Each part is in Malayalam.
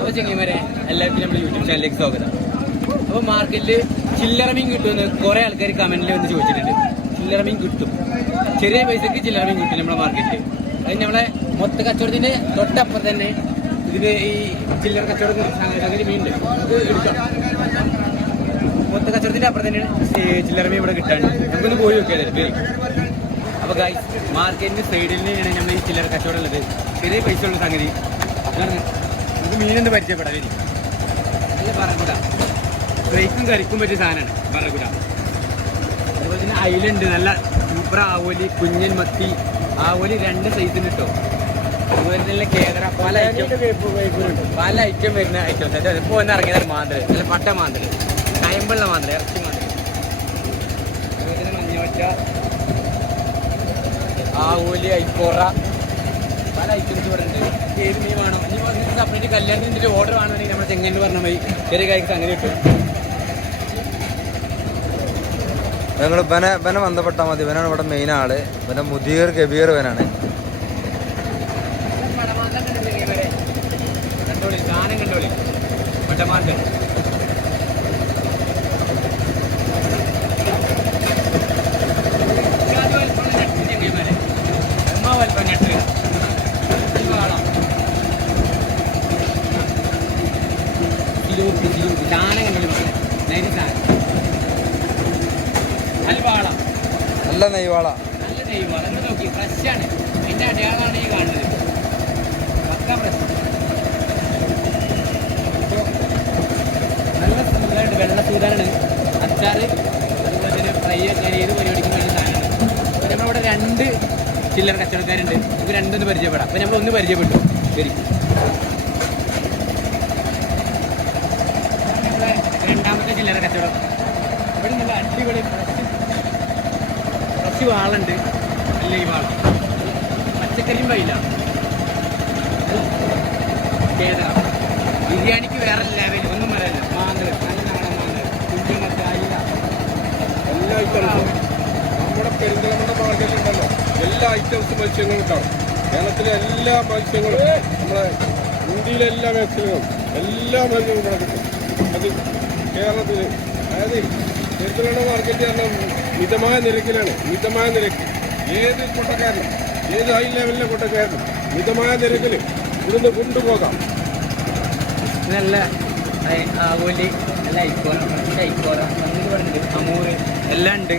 അപ്പോൾ ചെങ്ങന്മാരെ എല്ലാവർക്കും നമ്മുടെ യൂട്യൂബ് ചാനലിലേക്ക് സ്വാഗതം. അപ്പോൾ മാർക്കറ്റിൽ ചില്ലറ മീൻ കിട്ടുമെന്ന് കുറേ ആൾക്കാർ കമന്റിൽ വന്ന് ചോദിച്ചിട്ടുണ്ട്. ചില്ലറ മീൻ കിട്ടും, ചെറിയ പൈസക്ക് ചില്ലറ മീൻ കിട്ടും നമ്മുടെ മാർക്കറ്റിൽ. അത് നമ്മളെ മൊത്ത കച്ചവടത്തിന്റെ തൊട്ടപ്പുറം തന്നെ ഇതിന് ഈ ചില്ലറ കച്ചവടത്തിന് മീനുണ്ട്, ഇത് എടുക്കാം. മൊത്ത കച്ചവടത്തിന്റെ അപ്പുറം തന്നെയാണ് ചില്ലറ മീൻ ഇവിടെ കിട്ടാണ്ട്. നമുക്കൊന്ന് പോയി നോക്കിയാൽ പേര്. അപ്പോൾ ഗൈസ്, മാർക്കറ്റിന്റെ സൈഡിൽ തന്നെയാണ് നമ്മൾ ഈ ചില്ലറ കച്ചവടം ഉള്ളത്. ചെറിയ പൈസ ഉള്ള സംഗതി. നമുക്ക് മീനെന്ത് പരിചയപ്പെടാം. വരി നല്ല പറക്കൂട, ഫ്രൈക്കും കറിക്കും പറ്റിയ സാധനമാണ് പറക്കൂട. അതുപോലെ തന്നെ അയിലുണ്ട്, നല്ല സൂപ്പർ ആവോലി, കുഞ്ഞൻ മത്തി, ആവോലി 2 സൈസിന് കിട്ടും. അതുപോലെ തന്നെ കേദറ, പല ഐറ്റം വരുന്ന ഐറ്റംസ്. ഇപ്പോൾ വന്ന് ഇറങ്ങിയത് മാന്തൽ, നല്ല പട്ട മാന്തൽ, കയമ്പുള്ള മാന്തൽ, ഇറച്ചി മാന്തൽ. അതുപോലെ തന്നെ മഞ്ഞവറ്റ, ആവോലി, ഐക്കോറ, പല ഐറ്റംസ് ഇവിടെ ഉണ്ട്. ഏത് മീൻ വേണം, ഇനി വന്നിട്ട് സെപ്പറേറ്റ് കല്യാണത്തിൻ്റെ ഓർഡർ വേണമെന്നുണ്ടെങ്കിൽ നമ്മുടെ ചെങ്ങന്ന് പറഞ്ഞാൽ മതി, ചെറിയ കായ്ക്ക് അങ്ങനെ കിട്ടും. ഞങ്ങൾ ബനെ ബന്ധപ്പെട്ടാൽ മതി. ഇവനാണ് ഇവിടെ മെയിൻ ആള്. ഇവന്റെ മുദീർ കബീർ ഇവനാണ്. കണ്ടോളി, സാധനം കണ്ടോളി, വട്ടമാന്തൽ. സാധനം കണ്ടോളി, നല്ല നെയ്വാള, നല്ല നെയ്വാള. എന്ന് നോക്കി, ഫ്രഷാണ്. അതിന്റെ അടയാളമാണ് ഈ കാണുന്നത്. പക്കാ ഫ്രഷ്. നല്ല സൂതാനുണ്ട്, വെള്ള സൂതാനാണ്. അച്ചാറ്, അതുപോലെ തന്നെ ഫ്രൈ ഒക്കെ ഏത് പരിപാടിക്കും വേണ്ട സാധനമാണ്. അപ്പോൾ നമ്മളിവിടെ 2 ചില്ലറ കച്ചവടക്കാരുണ്ട്. നമുക്ക് 2 പരിചയപ്പെടാം. അപ്പോൾ നമ്മൾ 1 പരിചയപ്പെട്ടു. ശരി, നമ്മളെ 2ാമത്തെ ചില്ലറ കച്ചവടം. ഇവിടെ നല്ല അടിപൊളി ഫ്രഷ് വാളുണ്ട്. നല്ല ഈ വാള പച്ചക്കറിയും വൈല, കേദറ, ബിരിയാണിക്ക് വേറെ ലെവൽ, ഒന്നും പറയാനില്ല. മാന്തൽ, നല്ല നാടൻ മാന്തൽ, കുഞ്ഞുമത്ത, അയില, എല്ലാ ഐറ്റംസും നമ്മുടെ പെരിന്തൽമണ്ണ മാർക്കറ്റിലുണ്ടല്ലോ. എല്ലാ ഐറ്റംസും മത്സ്യങ്ങളും ഉണ്ടാവും. കേരളത്തിലെ എല്ലാ മത്സ്യങ്ങളും, നമ്മുടെ ഇന്ത്യയിലെ എല്ലാ മത്സ്യങ്ങളും, എല്ലാ മത്സ്യങ്ങളും ഇവിടെ കിട്ടും. അത് കേരളത്തിൽ, അതായത് പെരിന്തൽമണ്ണ മാർക്കറ്റ് പറഞ്ഞാൽ മിതമായ നിരക്കിലാണ്. മിതമായ നിരക്ക് ഏത് കൊട്ടക്കാരനും, ഏത് ഹൈ ലെവലിലെ കൊട്ടക്കാരനും മിതമായ നിരക്കിൽ ഇവിടുന്ന് കൊണ്ടുപോകാം. നല്ല ആവോലി, നല്ല ഐക്കോറ, ഫ്രഷ് ഐക്കോറ, അമൂറ് എല്ലാം ഉണ്ട്.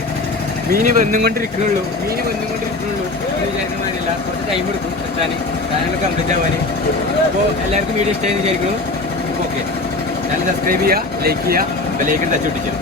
മീന് വന്നുകൊണ്ടിരിക്കുന്നുള്ളൂ. വിചാരിക്കുന്നതില്ല, കുറച്ച് ടൈം എടുക്കും എത്താൻ, സാധനങ്ങൾ കംപ്ലീറ്റ് ആവാൻ. അപ്പോൾ എല്ലാവർക്കും വീഡിയോ ഇഷ്ടമായി വിചാരിക്കുന്നു. അപ്പോൾ ഓക്കെ, ചാനൽ സബ്സ്ക്രൈബ് ചെയ്യുക, ലൈക്ക് ചെയ്യുക, ബെല്ലൈക്കൺ ടച്ച് ഒട്ടിക്കുക.